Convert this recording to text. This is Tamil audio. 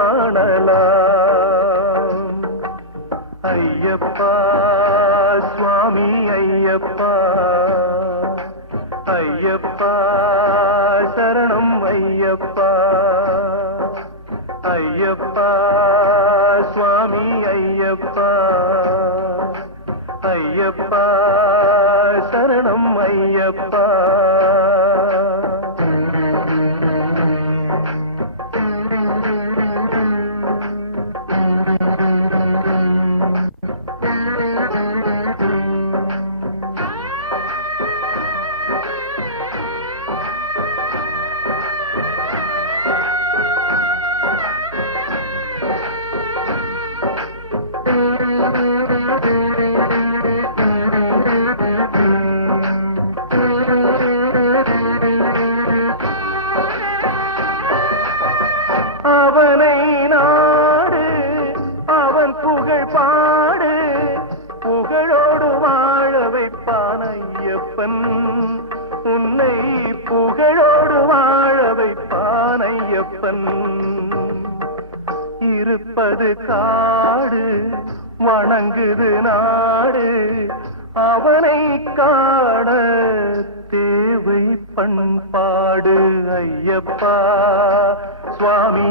காணலாம். ஐயப்பா சுவாமி ஐயப்பா, ஐயப்பா சரணம் ஐயப்பா, ஐயப்பா சுவாமி ஐயப்பா, ஐயப்பா சரணம் ஐயப்பா. அவனை நாடு, அவன் புகழ் பாடு, புகழோடு வாழ வைப்பான் ஐயப்பன். உன்னை புகழோடு வாழ வைப்பான் ஐயப்பன். இருப்பது காடு, வணங்குது நாடு, அவனை காண தேவை பண்பாடு. ஐயப்பா சுவாமி